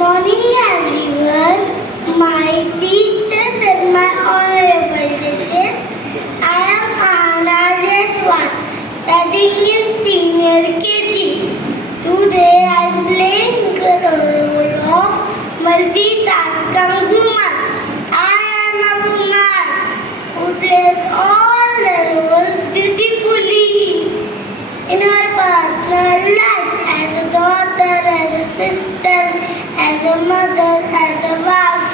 morning, everyone. My teachers and my honorable judges. I am Anna Jeswal, studying in senior KG. Today, I am playing the role of multitasking woman. I am a woman who plays all the roles beautifully in her personal life, as a daughter, as a sister, as a mother, as a wife,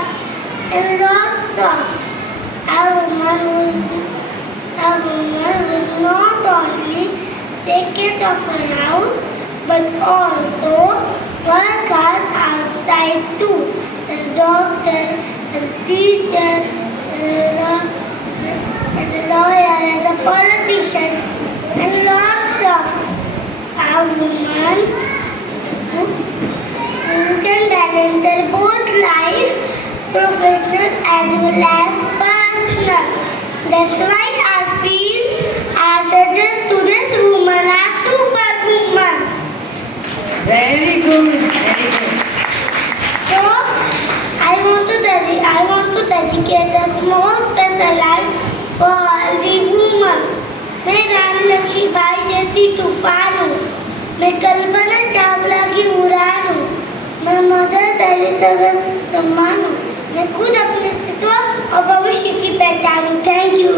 and lots of a woman who not only take care of her house but also work hard outside too, as a doctor, as a teacher, as a lawyer, as a politician, and lots of a woman who can balance her both life, professional as well as personal. That's why I feel attached to this woman as superwoman. Very good, very good. So I want to dedicate a small special line for all the women. मैं रानी लक्ष्मीबाई जैसी तूफान हूँ, मैं कल्पना चावला की उड़ान हूँ, मैं mother Teresa का सम्मान हूँ, मैं खुद अपने अस्तित्व और भविष्य की पहचान हूँ. Thank you.